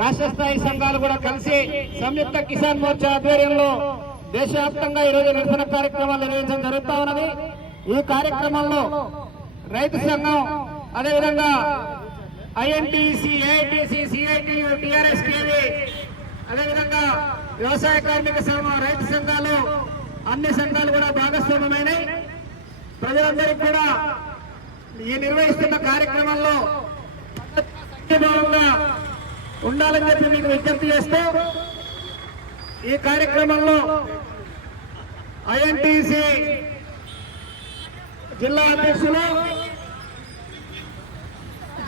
రాష్ట్ర స్థాయి సంఘాలు కూడా కలిసి సంయుక్త కిసాన్ మోర్చా ఆధ్వర్యంలో దేశవ్యాప్తంగా ఈరోజు నిరసన కార్యక్రమాలు నిర్వహించడం జరుగుతా ఉన్నది. ఈ కార్యక్రమంలో రైతు సంఘం అదేవిధంగా INTC AITC CIT TRS KV అదేవిధంగా వ్యవసాయ కార్మిక సంఘం రైతు సంఘాలు అన్ని సంఘాలు కూడా భాగస్వామ్యమైనవి ప్రజలందరికీ కూడా ఈ నిర్వహిస్తున్న కార్యక్రమంలో ఉండాలని చెప్పి మీకు విజ్ఞప్తి చేస్తూ ఈ కార్యక్రమంలో ఐఎన్టీసీ జిల్లా అధ్యక్షులు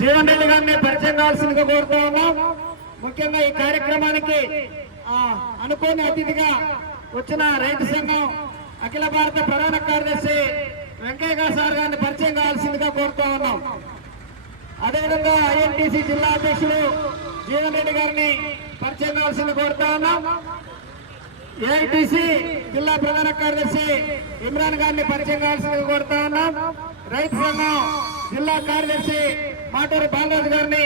జీవన్ రెడ్డి గారిని పరిచయం కావాల్సిందిగా కోరుతూ ఉన్నాం. ముఖ్యంగా ఈ కార్యక్రమానికి అనుకోని అతిథిగా వచ్చిన రైతు సంఘం అఖిల భారత ప్రధాన కార్యదర్శి వెంకయ్య సార్ గారిని పరిచయం కావాల్సిందిగా కోరుతూ ఉన్నాం. అదేవిధంగా ఐఎన్టీసీ జిల్లా అధ్యక్షులు జీవన్ రెడ్డి గారిని పరిచయం కావాల్సింది కోరుతా ఉన్నాం. ఏఐటీసీ జిల్లా ప్రధాన కార్యదర్శి ఇమ్రాన్ గారిని పరిచయం కావాల్సింది కోరుతా ఉన్నాం. రైతు సంఘం జిల్లా కార్యదర్శి మాటూరు బాలరాజు గారిని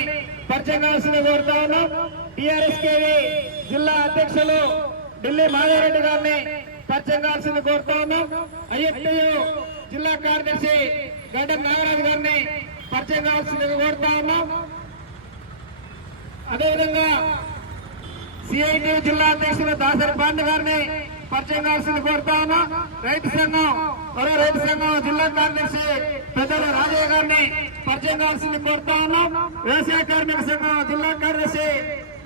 పరిచయం కావాల్సింది కోరుతా ఉన్నాం. టిఆర్ఎస్ జిల్లా అధ్యక్షులు ఢిల్లీ మాధవరెడ్డి గారిని పరిచయం కావాల్సింది కోరుతా ఉన్నాం. ఐఎఫ్టియు జిల్లా కార్యదర్శి గడ్డం నాగరాజు గారిని పరిచయం కావాల్సింది కోరుతా ఉన్నాం. అదేవిధంగా సిఐటి జిల్లా అధ్యక్షులు దాసరి పాండ గారిని పరిచయం కావాల్సింది కోరుతా ఉన్నా. రైతు సంఘం మరో రైతు సంఘం జిల్లా కార్యదర్శి పెద్దల రాజయ్య గారిని పరిచయం కావాల్సింది కోరుతా ఉన్నాం. వ్యవసాయ కార్మిక సంఘం జిల్లా కార్యదర్శి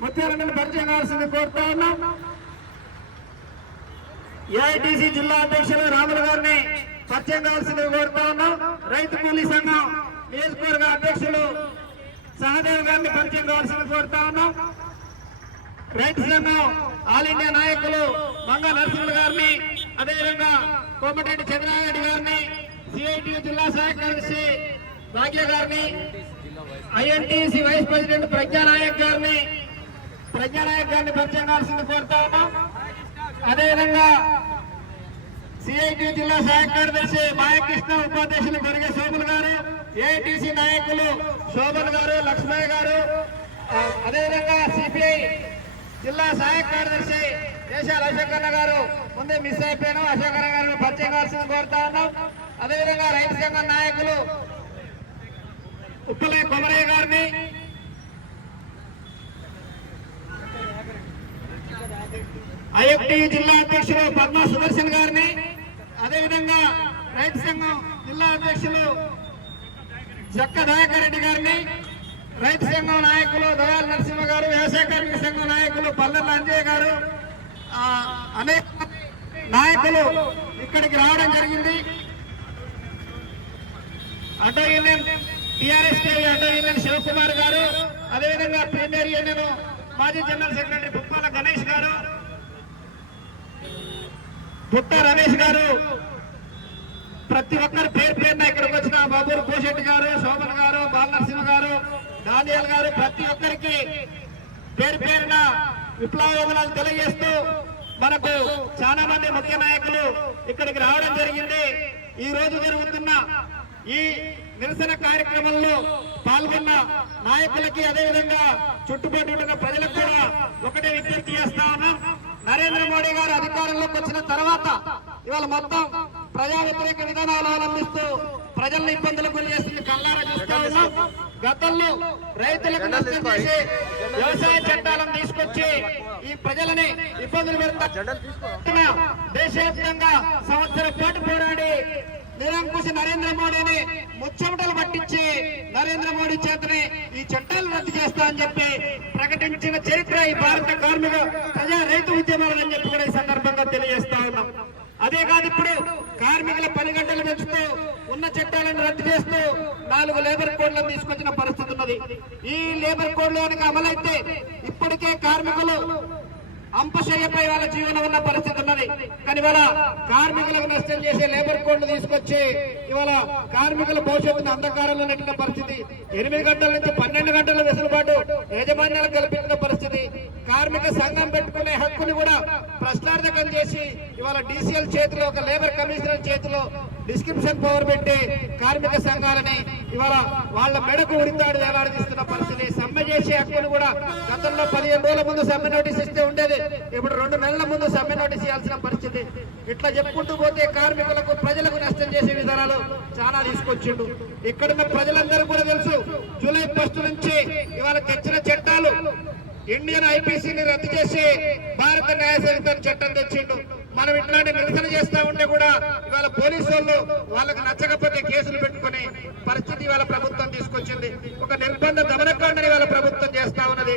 ముత్యాలను పరిచయం కావాల్సింది కోరుతా ఉన్నాం. ఏఐటిసి జిల్లా అధ్యక్షులు రాములు గారిని పరిచయం కావాల్సింది కోరుతా ఉన్నాం. రైతు కూలీ సంఘం నియోజకవర్గ అధ్యక్షులు సహదేవ్ గారిని పరిచయం కావాల్సింది కోరుతా ఉన్నాం. రైతు సంఘం ఆల్ ఇండియా నాయకులు మంగ నరసింహులు గారిని అదేవిధంగా కోమటిరెడ్డి చంద్రారెడ్డి గారిని సిఐటి జిల్లా సహాయ కార్యదర్శి భాగ్య గారిని ఐఎన్టీసీ వైస్ ప్రెసిడెంట్ ప్రజ్ఞానాయక్ గారిని ప్రజ్ఞానాయక్ గారిని పరిచయం కావాల్సింది కోరుతా ఉన్నాం. అదేవిధంగా సిఐటి జిల్లా సహాయ కార్యదర్శి మాయకృష్ణ ఉపాధ్యక్షులు జరిగే శోభన్ గారు ఏఐటిసి నాయకులు శోభన్ గారు లక్ష్మయ్య గారు అదేవిధంగా సిపిఐ జిల్లా సహాయ కార్యదర్శి దేశాల అశోకన్న గారు. ముందే మిస్ అయిపోయాను. అశోకన్న గారిని పరిచయం కావాల్సింది కోరుతా ఉన్నాం. అదేవిధంగా రైతు సంఘం నాయకులు ఉప్పులే కొమరయ్య గారిని ఐఎఫ్టి జిల్లా అధ్యక్షులు పద్మా సుదర్శన్ గారిని అదేవిధంగా రైతు సంఘం జిల్లా అధ్యక్షులు జక్క దయాకర్ రెడ్డి గారిని రైతు సంఘం నాయకులు దయాల నరసింహ గారు వ్యవసాయ కార్మిక సంఘం నాయకులు పల్లెల అంజయ్య గారు అనేక నాయకులు ఇక్కడికి రావడం జరిగింది. Auto union TRS auto union Shivakumar garu అదేవిధంగా ప్రీమియర్ యూనియన్ మాజీ జనరల్ సెక్రటరీ పుప్పాల గణేష్ గారు పుట్ట రమేష్ గారు ప్రతి ఒక్కరు పేరు పేరున ఇక్కడ వచ్చిన బాబూరు కోశెట్టి గారు శోభన్ గారు బాలనరసింహ గారు దానియాల్ గారు ప్రతి ఒక్కరికి పేరు పేరున విప్లవాలు తెలియజేస్తూ మనకు చాలా మంది ముఖ్య నాయకులు ఇక్కడికి రావడం జరిగింది. ఈ రోజు జరుగుతున్న ఈ నిరసన కార్యక్రమంలో పాల్గొన్న నాయకులకి అదేవిధంగా చుట్టుపక్కల ఉన్న ప్రజలకు కూడా ఒకటే విజ్ఞప్తి చేస్తా ఉన్నాం. నరేంద్ర మోడీ గారు అధికారంలోకి వచ్చిన తర్వాత ఇవాళ మొత్తం ప్రజా వ్యతిరేక విధానాలు అవలంబిస్తూ ప్రజలను ఇబ్బందులకు గురి చేస్తుంది. కల్లారా చూస్తా ఉన్నాం. గతంలో రైతులకు నష్టం చేసి వ్యవసాయ చట్టాలను తీసుకొచ్చి ఈ ప్రజలని ఇబ్బందులు పెడతా దేశవ్యాప్తంగా సంవత్సరం పాటు పోరాడి నిరంకుశ నరేంద్ర మోడీని ముచ్చమటలు పట్టించి నరేంద్ర మోడీ చేతనే ఈ చట్టాలు రద్దు చేస్తా అని చెప్పి ప్రకటించిన చరిత్ర ఈ భారత కార్మిక ప్రజా రైతు ఉద్యమాలని చెప్పి కూడా ఈ సందర్భంగా తెలియజేస్తా ఉన్నాం. అదే కాదు ఇప్పుడు కార్మికుల పని గంటలు పెంచుతూ ఉన్న చట్టాలను రద్దు చేస్తూ నాలుగు లేబర్ కోడ్లను తీసుకొచ్చిన పరిస్థితి ఉన్నది. ఈ లేబర్ కోడ్లు కనుక అమలైతే ఇప్పటికే కార్మికులు అంపశయ్యపై వాళ్ళ జీవనం ఉన్న పరిస్థితి ఉన్నది. కానీ ఇవాళ కార్మికులకు నష్టం చేసే లేబర్ కోడ్లు తీసుకొచ్చి ఇవాళ కార్మికుల భవిష్యత్తును అంధకారంలో నెట్టిన పరిస్థితి. ఎనిమిది గంటల నుంచి పన్నెండు గంటల వెసులుబాటు యాజమాన్యాలు కల్పించిన పరిస్థితి. కార్మిక సంఘం పెట్టుకునే హక్కుని కూడా ప్రశ్నార్థకం చేసి ఇవాళ డీసీఎల్ చేతిలో ఒక లేబర్ కమిషనర్ చేతిలో డిస్క్రిప్షన్ పవర్ పెట్టి కార్మిక సంఘాలని ఇవాళ వాళ్ళ మెడకు ఉడితాడు వేలాడదీస్తున్న పరిస్థితి. సమ్మె చేసే హక్కును కూడా గతంలో పదిహేను రోజుల ముందు సమ్మె నోటీస్ ఇస్తే ఉండేది. ఇప్పుడు రెండు నెలల ముందు సమ్మె నోటీస్ ఇవ్వాల్సిన పరిస్థితి. ఇట్లా చెప్పుకుంటూ పోతే కార్మికులకు ప్రజలకు నష్టం చేసే విధానాలు చాలా తీసుకొచ్చిండు. ఇక్కడున్న ప్రజలందరూ కూడా తెలుసు జూలై ఫస్ట్ నుంచి ఇవాళ తెచ్చిన చట్టాలు ఇండియన్ ఐపీసీని రద్దు చేసి భారత న్యాయ చట్టం తెచ్చిండు. మనం ఇట్లాంటి నిరసన చేస్తా ఉంటే కూడా ఇవాళ పోలీసు వాళ్ళు వాళ్ళకి నచ్చకపోతే కేసులు పెట్టుకుని పరిస్థితి ఇవాళ ప్రభుత్వం తీసుకొచ్చింది. ఒక నిర్బంధ దమనకాండని ఇవాళ ప్రభుత్వం చేస్తా ఉన్నది.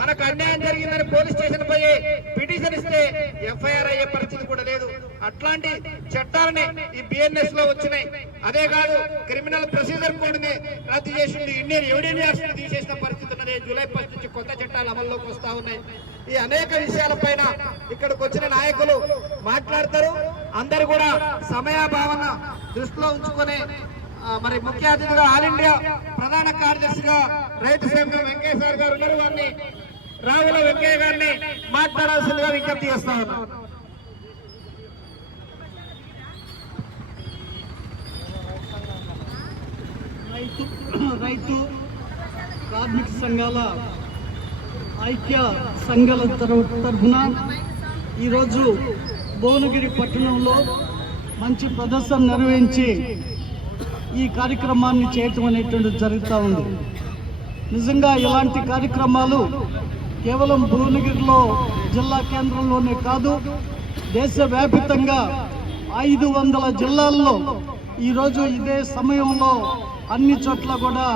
మనకు అన్యాయం జరిగిందని పోలీస్ స్టేషన్ పోయి పిటిషన్ ఇస్తే ఎఫ్ఐఆర్ అయ్యే పరిస్థితి కూడా లేదు. అట్లాంటి చట్టాలని ఈ బిఎన్ఎస్లో వచ్చినాయి. అదే కాదు క్రిమినల్ ప్రొసీజర్ కోడ్ని రద్దు చేసింది ఇండియన్ ఎవిడెన్స్ని తీసేసిన పరిస్థితి ఉన్నది? జూలై ఫస్ట్ నుంచి కొత్త చట్టాలు అమల్లోకి వస్తా ఉన్నాయి. ఈ అనేక విషయాలపైన ఇక్కడికి వచ్చిన నాయకులు మాట్లాడతారు. అందరు కూడా సమయాభావన దృష్టిలో ఉంచుకొని మరి ముఖ్య అతిథిగా ఆల్ ఇండియా ప్రధాన కార్యదర్శిగా రైతు సంఘం వెంకయ్య సార్ గారు ఉన్నారు. వారిని రావుల వెంకయ్య గారిని మాట్లాడాల్సిందిగా విజ్ఞప్తి చేస్తా ఉన్నాం రైతు రైతు కార్మిక సంఘాల ఐక్య సంఘాల తరఫున ఈరోజు భువనగిరి పట్టణంలో మంచి ప్రదర్శన నిర్వహించి ఈ కార్యక్రమాన్ని చేయటం అనేటువంటిది జరుగుతూ ఉంది. నిజంగా ఇలాంటి కార్యక్రమాలు కేవలం భువనగిరిలో జిల్లా కేంద్రంలోనే కాదు దేశవ్యాప్తంగా ఐదు వందల జిల్లాల్లో ఈరోజు ఇదే సమయంలో అన్ని చోట్ల కూడా